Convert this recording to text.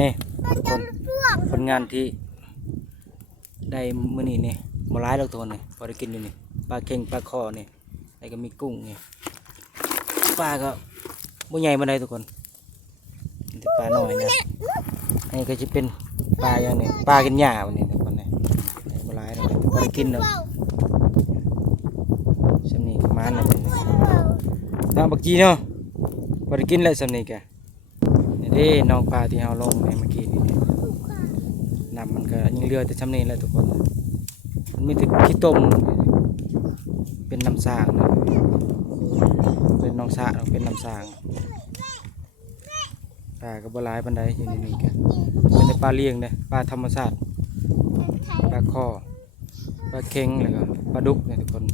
นี่ทุกคนผลงานที่ได้มื้อนี้นี่บ่หลายดอกทุกคนนี่พอได้กินอยู่นี่ปลาเค็งปลาคอนี่แล้วก็มีกุ้งนี่ปลาก็บ่ใหญ่ปานใดทุกคนมีแต่ปลาน้อยนะอันนี้ก็จะเป็นปลาอย่างนี้ปลากินหญ้าวันนี้ทุกคนนี่บ่หลายดอกพอได้กินดอกซำนี้ประมาณนั้นน้ำบักจีเนาะพอได้กินแล้วซำนี้แกนี่เด้น้องปลาที่เฮาลงในเมื่อกี้นี่น้ำมันก็ยังเหลือแต่ซำนี้แหละทุกคนมันมีแต่ขี้ต้มเป็นน้ำสร้างนะเป็นน้องสระเป็นน้ำสร้างปลาก็บ่หลายปานใดอยู่ในนี้กันเป็นแต่ปลาเลี้ยงเด้ปลาธรรมชาติปลาคอปลาเค็งแล้วก็ปลาดุกเนี่ยทุกคน